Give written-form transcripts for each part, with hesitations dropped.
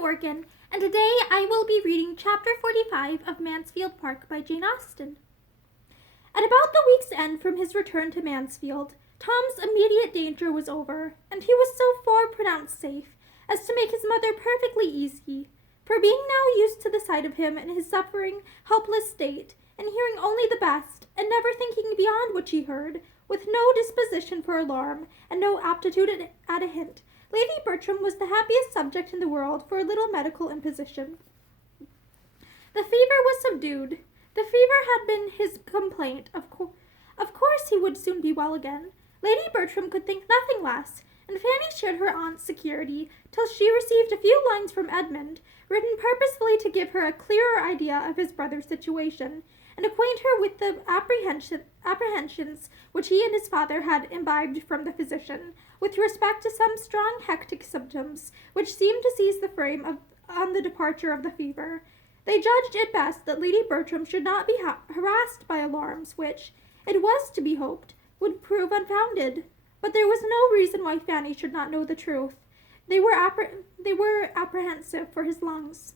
Morgan, and today I will be reading Chapter 45 of Mansfield Park by Jane Austen. At about the week's end from his return to Mansfield, Tom's immediate danger was over, and he was so far pronounced safe as to make his mother perfectly easy, for being now used to the sight of him in his suffering, helpless state, and hearing only the best, and never thinking beyond what she heard, with no disposition for alarm, and no aptitude at a hint, Lady Bertram was the happiest subject in the world for a little medical imposition. The fever was subdued. The fever had been his complaint. Of course he would soon be well again. Lady Bertram could think nothing less, and Fanny shared her aunt's security till she received a few lines from Edmund, written purposefully to give her a clearer idea of his brother's situation, and acquaint her with the apprehensions which he and his father had imbibed from the physician, with respect to some strong hectic symptoms which seemed to seize the frame on the departure of the fever. They judged it best that Lady Bertram should not be harassed by alarms which, it was to be hoped, would prove unfounded. But there was no reason why Fanny should not know the truth. They were apprehensive for his lungs.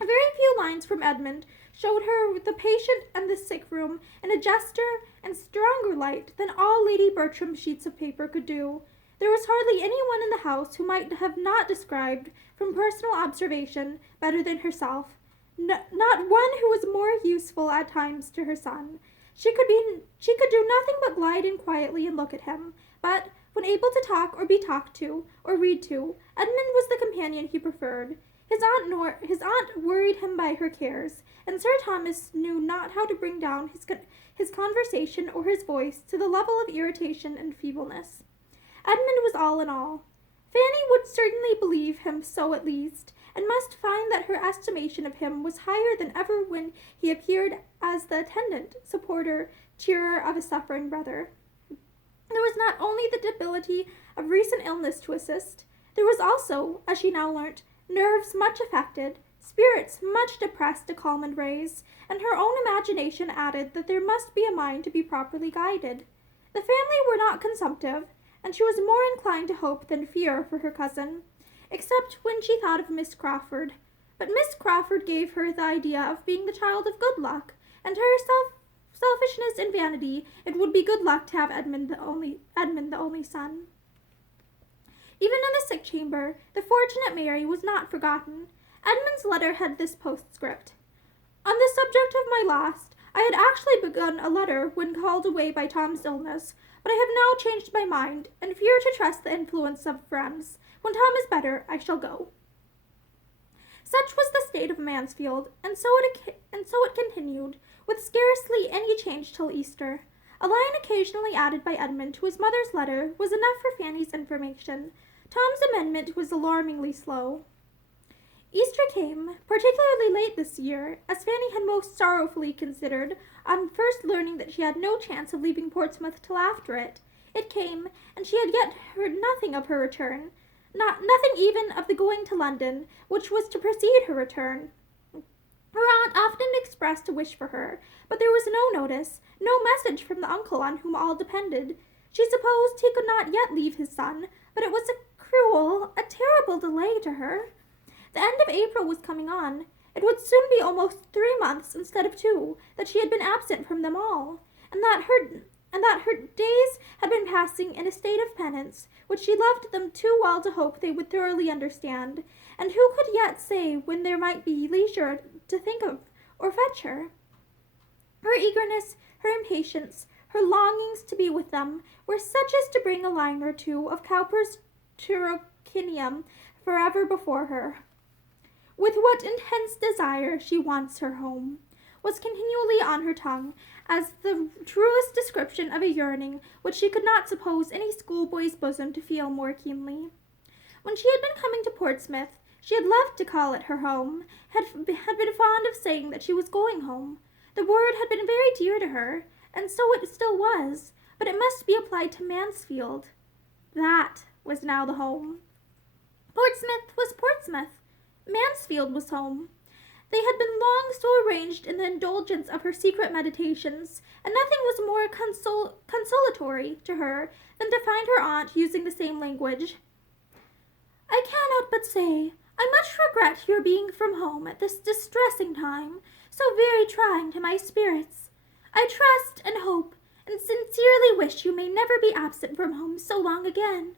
A very few lines from Edmund showed her the patient and the sick room in a juster and stronger light than all Lady Bertram's sheets of paper could do. There was hardly anyone in the house who might have not described, from personal observation, better than herself. Not one who was more useful at times to her son. She could do nothing but glide in quietly and look at him, but when able to talk or be talked to, or read to, Edmund was the companion he preferred. His aunt worried him by her cares, and Sir Thomas knew not how to bring down his conversation or his voice to the level of irritation and feebleness. Edmund was all in all. Fanny would certainly believe him so at least, and must find that her estimation of him was higher than ever when he appeared as the attendant, supporter, cheerer of a suffering brother. There was not only the debility of recent illness to assist, there was also, as she now learnt, nerves much affected, spirits much depressed to calm and raise, and her own imagination added that there must be a mind to be properly guided. The family were not consumptive, and she was more inclined to hope than fear for her cousin, except when she thought of Miss Crawford. But Miss Crawford gave her the idea of being the child of good luck, and to her selfishness and vanity it would be good luck to have Edmund the only son. Even in the sick chamber, the fortunate Mary was not forgotten. Edmund's letter had this postscript: "On the subject of my last, I had actually begun a letter when called away by Tom's illness, but I have now changed my mind, and fear to trust the influence of friends. When Tom is better, I shall go." Such was the state of Mansfield, and so it continued, with scarcely any change till Easter. A line occasionally added by Edmund to his mother's letter was enough for Fanny's information. Tom's amendment was alarmingly slow. Easter came, particularly late this year, as Fanny had most sorrowfully considered, on first learning that she had no chance of leaving Portsmouth till after it. It came, and she had yet heard nothing of her return, nothing even of the going to London, which was to precede her return. Her aunt often expressed a wish for her, but there was no notice, no message from the uncle on whom all depended. She supposed he could not yet leave his son, but it was a cruel, a terrible delay to her. The end of April was coming on. It would soon be almost 3 months instead of 2 that she had been absent from them all, and that her days had been passing in a state of penance, which she loved them too well to hope they would thoroughly understand, and who could yet say when there might be leisure to think of or fetch her? Her eagerness, her impatience, her longings to be with them were such as to bring a line or two of Cowper's Turocineum forever before her. "With what intense desire she wants her home," was continually on her tongue, as the truest description of a yearning which she could not suppose any schoolboy's bosom to feel more keenly. When she had been coming to Portsmouth, she had loved to call it her home, had been fond of saying that she was going home. The word had been very dear to her, and so it still was, but it must be applied to Mansfield. That was now the home. Portsmouth was Portsmouth. Mansfield was home. They had been long so arranged in the indulgence of her secret meditations, and nothing was more consolatory to her than to find her aunt using the same language. "I cannot but say I much regret your being from home at this distressing time, so very trying to my spirits. I trust and hope and sincerely wish you may never be absent from home so long again,"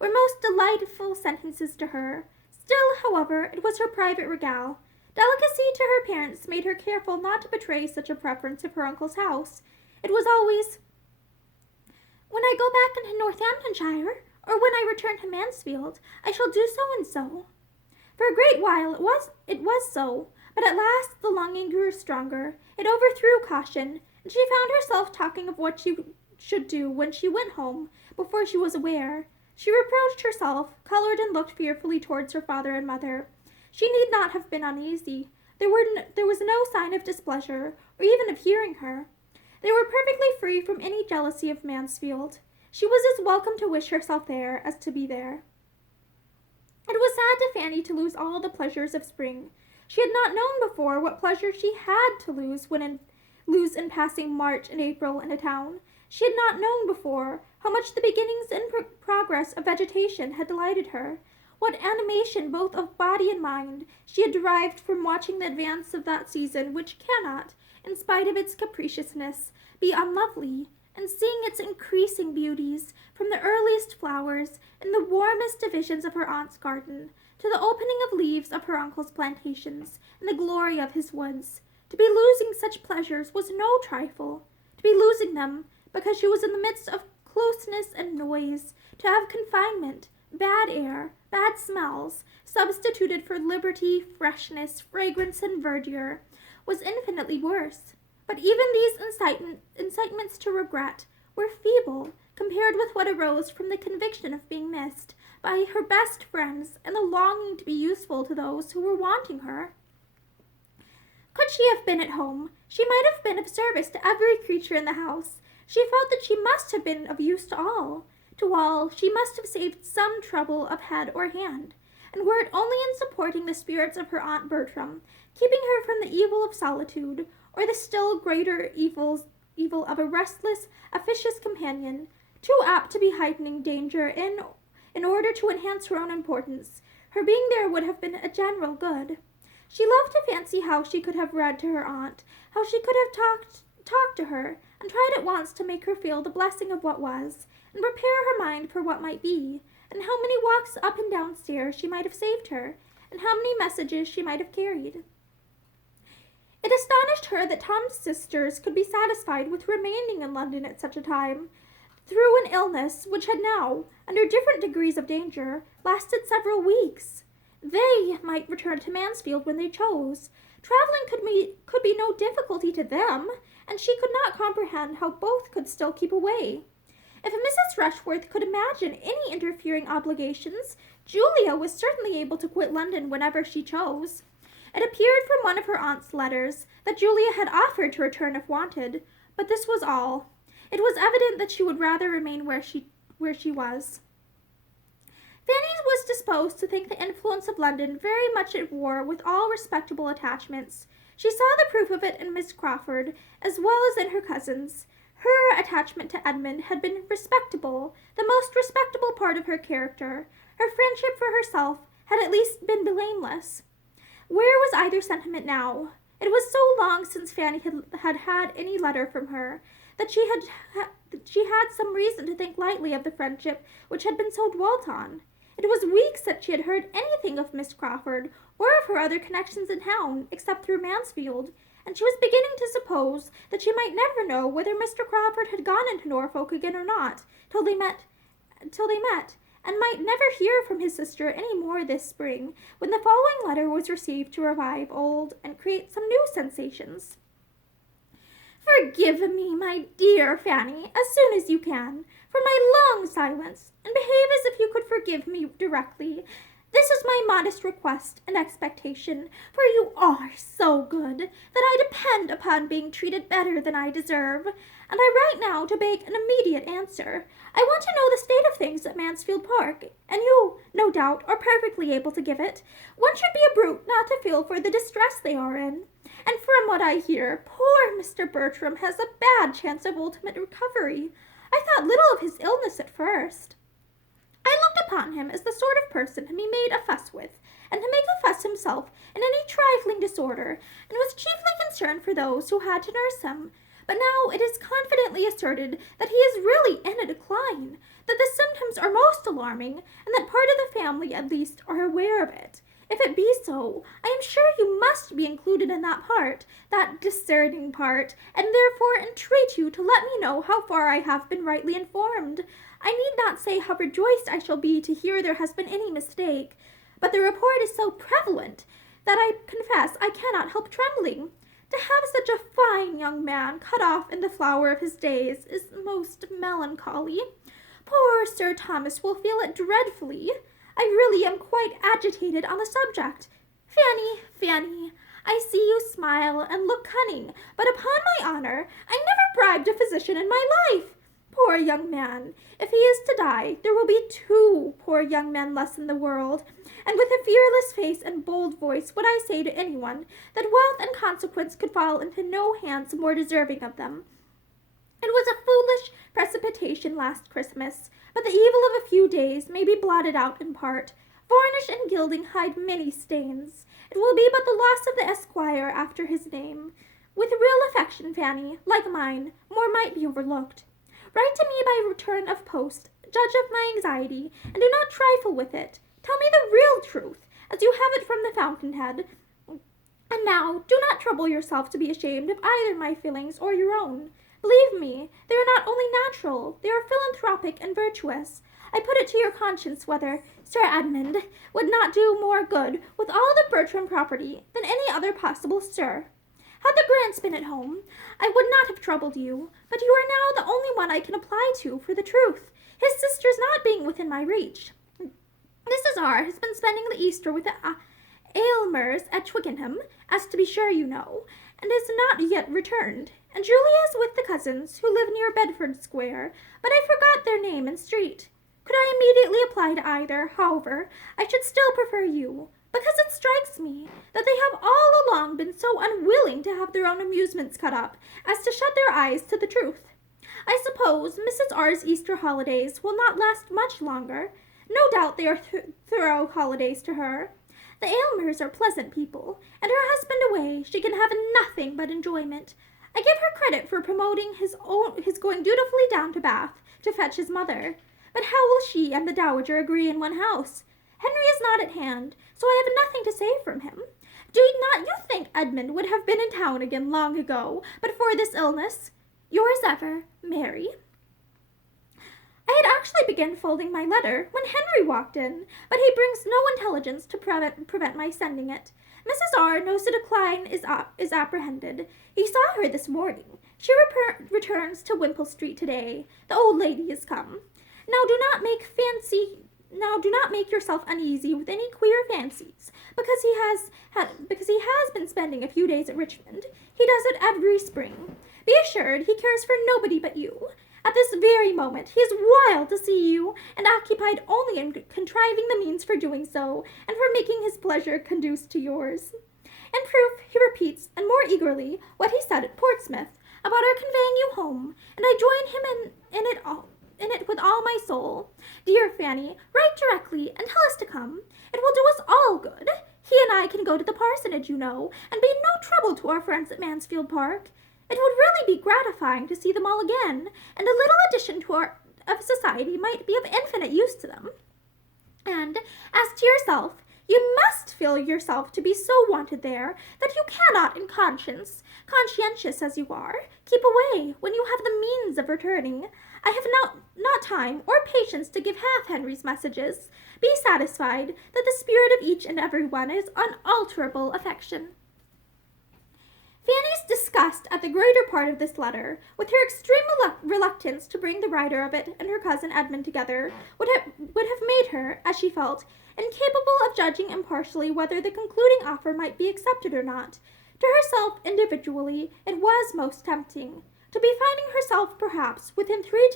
were most delightful sentences to her. Still, however, it was her private regale. Delicacy to her parents made her careful not to betray such a preference of her uncle's house. It was always, "When I go back into Northamptonshire, or when I return to Mansfield, I shall do so and so." For a great while it was so, but at last the longing grew stronger. It overthrew caution, and she found herself talking of what she should do when she went home, before she was aware. She reproached herself, colored, and looked fearfully towards her father and mother. She need not have been uneasy. There was no sign of displeasure, or even of hearing her. They were perfectly free from any jealousy of Mansfield. She was as welcome to wish herself there as to be there. It was sad to Fanny to lose all the pleasures of spring. She had not known before what pleasure she had to lose in passing March and April in a town. She had not known before how much the beginnings and progress of vegetation had delighted her, what animation both of body and mind she had derived from watching the advance of that season which cannot, in spite of its capriciousness, be unlovely, and seeing its increasing beauties, from the earliest flowers in the warmest divisions of her aunt's garden, to the opening of leaves of her uncle's plantations, and the glory of his woods. To be losing such pleasures was no trifle. To be losing them because she was in the midst of closeness and noise, to have confinement, bad air, bad smells, substituted for liberty, freshness, fragrance, and verdure, was infinitely worse. But even these incitements to regret were feeble compared with what arose from the conviction of being missed by her best friends and the longing to be useful to those who were wanting her. Could she have been at home, she might have been of service to every creature in the house. She felt that she must have been of use to all. To all, she must have saved some trouble of head or hand, and were it only in supporting the spirits of her Aunt Bertram, keeping her from the evil of solitude, or the still greater evil of a restless, officious companion, too apt to be heightening danger in order to enhance her own importance, her being there would have been a general good. She loved to fancy how she could have read to her aunt, how she could have talked to her, and tried at once to make her feel the blessing of what was, and prepare her mind for what might be, and how many walks up and down stairs she might have saved her, and how many messages she might have carried. It astonished her that Tom's sisters could be satisfied with remaining in London at such a time, through an illness which had now, under different degrees of danger, lasted several weeks. They might return to Mansfield when they chose. Traveling could be no difficulty to them, and she could not comprehend how both could still keep away. If Mrs. Rushworth could imagine any interfering obligations, Julia was certainly able to quit London whenever she chose. It appeared from one of her aunt's letters that Julia had offered to return if wanted, but this was all. It was evident that she would rather remain where she was. Fanny was disposed to think the influence of London very much at war with all respectable attachments. She saw the proof of it in Miss Crawford, as well as in her cousins. Her attachment to Edmund had been respectable, the most respectable part of her character. Her friendship for herself had at least been blameless. Where was either sentiment now? It was so long since Fanny had any letter from her, that she had some reason to think lightly of the friendship which had been so dwelt on. It was weeks that she had heard anything of Miss Crawford, or of her other connections in town, except through Mansfield, and she was beginning to suppose that she might never know whether Mr. Crawford had gone into Norfolk again or not, till they met, and might never hear from his sister any more this spring, when the following letter was received to revive old and create some new sensations. "Forgive me, my dear Fanny, as soon as you can, for my long silence, and behave as if you could forgive me directly. This is my modest request and expectation, for you are so good that I depend upon being treated better than I deserve, and I write now to beg an immediate answer. I want to know the state of things at Mansfield Park, and you, no doubt, are perfectly able to give it. One should be a brute not to feel for the distress they are in. And from what I hear, poor Mr. Bertram has a bad chance of ultimate recovery. I thought little of his illness at first. I looked upon him as the sort of person to be made a fuss with, and to make a fuss himself in any trifling disorder, and was chiefly concerned for those who had to nurse him. But now it is confidently asserted that he is really in a decline, that the symptoms are most alarming, and that part of the family, at least, are aware of it. If it be so, I am sure you must be included in that part, that discerning part, and therefore entreat you to let me know how far I have been rightly informed. I need not say how rejoiced I shall be to hear there has been any mistake, but the report is so prevalent that I confess I cannot help trembling. To have such a fine young man cut off in the flower of his days is most melancholy. Poor Sir Thomas will feel it dreadfully. I really am quite agitated on the subject. Fanny, I see you smile and look cunning, but upon my honor, I never bribed a physician in my life. Poor young man, if he is to die, there will be 2 poor young men less in the world, and with a fearless face and bold voice would I say to anyone that wealth and consequence could fall into no hands more deserving of them. It was a foolish precipitation last Christmas, but the evil of a few days may be blotted out in part. Varnish and gilding hide many stains. It will be but the loss of the Esquire after his name. With real affection, Fanny, like mine, more might be overlooked. Write to me by return of post, judge of my anxiety, and do not trifle with it. Tell me the real truth, as you have it from the fountainhead. And now, do not trouble yourself to be ashamed of either my feelings or your own. Believe me, they are not only natural, they are philanthropic and virtuous. I put it to your conscience whether Sir Edmund would not do more good with all the Bertram property than any other possible sir. Had the Grants been at home, I would not have troubled you, but you are now the only one I can apply to for the truth, his sisters not being within my reach. Mrs. R. has been spending the Easter with the Aylmers at Twickenham, as to be sure you know, and is not yet returned, and Julia is with the cousins, who live near Bedford Square, but I forgot their name and street. Could I immediately apply to either, however, I should still prefer you, because it strikes me that they have all along been so unwilling to have their own amusements cut up as to shut their eyes to the truth. I suppose Mrs. R.'s Easter holidays will not last much longer. No doubt they are thorough holidays to her. The Aylmers are pleasant people, and her husband away, she can have nothing but enjoyment. I give her credit for promoting his going dutifully down to Bath to fetch his mother. But how will she and the Dowager agree in one house? Henry is not at hand, so I have nothing to say from him. Do not you think Edmund would have been in town again long ago, but for this illness? Yours ever, Mary. I had actually begun folding my letter when Henry walked in, but he brings no intelligence to prevent my sending it. Mrs. R. knows the decline is apprehended. He saw her this morning. She returns to Wimpole Street today. The old lady is come. Now do not make yourself uneasy with any queer fancies, because he has been spending a few days at Richmond. He does it every spring. Be assured he cares for nobody but you. At this very moment he is wild to see you, and occupied only in contriving the means for doing so, and for making his pleasure conduce to yours. In proof, he repeats, and more eagerly, what he said at Portsmouth, about our conveying you home, and I join him in it with all my soul. Dear Fanny, write directly, and tell us to come. It will do us all good. He and I can go to the parsonage, you know, and be no trouble to our friends at Mansfield Park. It would really be gratifying to see them all again, and a little addition to our society might be of infinite use to them. And, as to yourself, you must feel yourself to be so wanted there that you cannot in conscience, conscientious as you are, keep away when you have the means of returning. I have not time or patience to give half Henry's messages. Be satisfied that the spirit of each and every one is unalterable affection. Fanny's disgust at the greater part of this letter, with her extreme reluctance to bring the writer of it and her cousin Edmund together, would have made her, as she felt, incapable of judging impartially whether the concluding offer might be accepted or not. To herself individually it was most tempting. To be finding herself, perhaps, within 3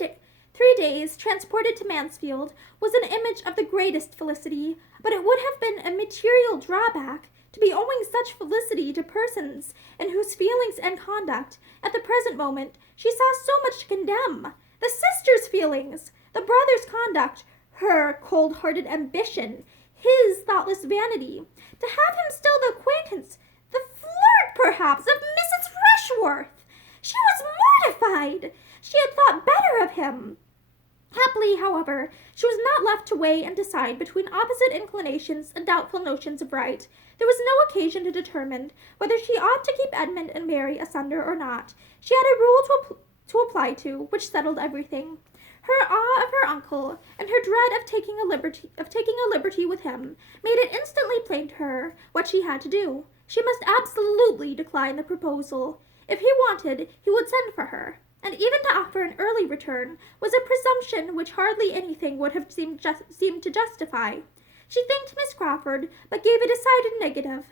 days transported to Mansfield was an image of the greatest felicity, but it would have been a material drawback to be owing such felicity to persons in whose feelings and conduct, at the present moment, she saw so much to condemn. The sister's feelings, the brother's conduct, her cold-hearted ambition, his thoughtless vanity. To have him still the acquaintance, the flirt, perhaps, of Mrs. Rushworth! She was mortified. She had thought better of him. Happily, however, she was not left to weigh and decide between opposite inclinations and doubtful notions of right. There was no occasion to determine whether she ought to keep Edmund and Mary asunder or not. She had a rule to apply to, which settled everything. Her awe of her uncle, and her dread of taking a liberty with him, made it instantly plain to her what she had to do. She must absolutely decline the proposal. If he wanted, he would send for her, and even to offer an early return was a presumption which hardly anything would have seemed to justify. She thanked Miss Crawford, but gave a decided negative.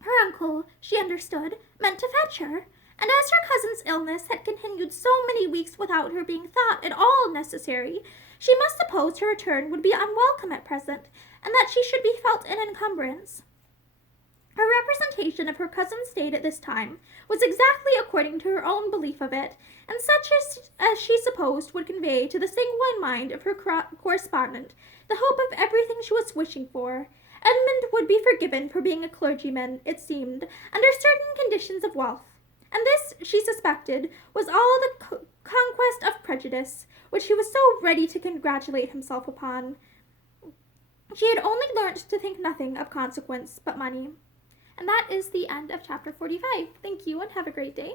Her uncle, she understood, meant to fetch her, and as her cousin's illness had continued so many weeks without her being thought at all necessary, she must suppose her return would be unwelcome at present, and that she should be felt an encumbrance. Her representation of her cousin's state at this time was exactly according to her own belief of it, and such as she supposed would convey to the sanguine mind of her correspondent the hope of everything she was wishing for. Edmund would be forgiven for being a clergyman, it seemed, under certain conditions of wealth, and this, she suspected, was all the conquest of prejudice, which he was so ready to congratulate himself upon. She had only learnt to think nothing of consequence but money. And that is the end of chapter 45. Thank you and have a great day.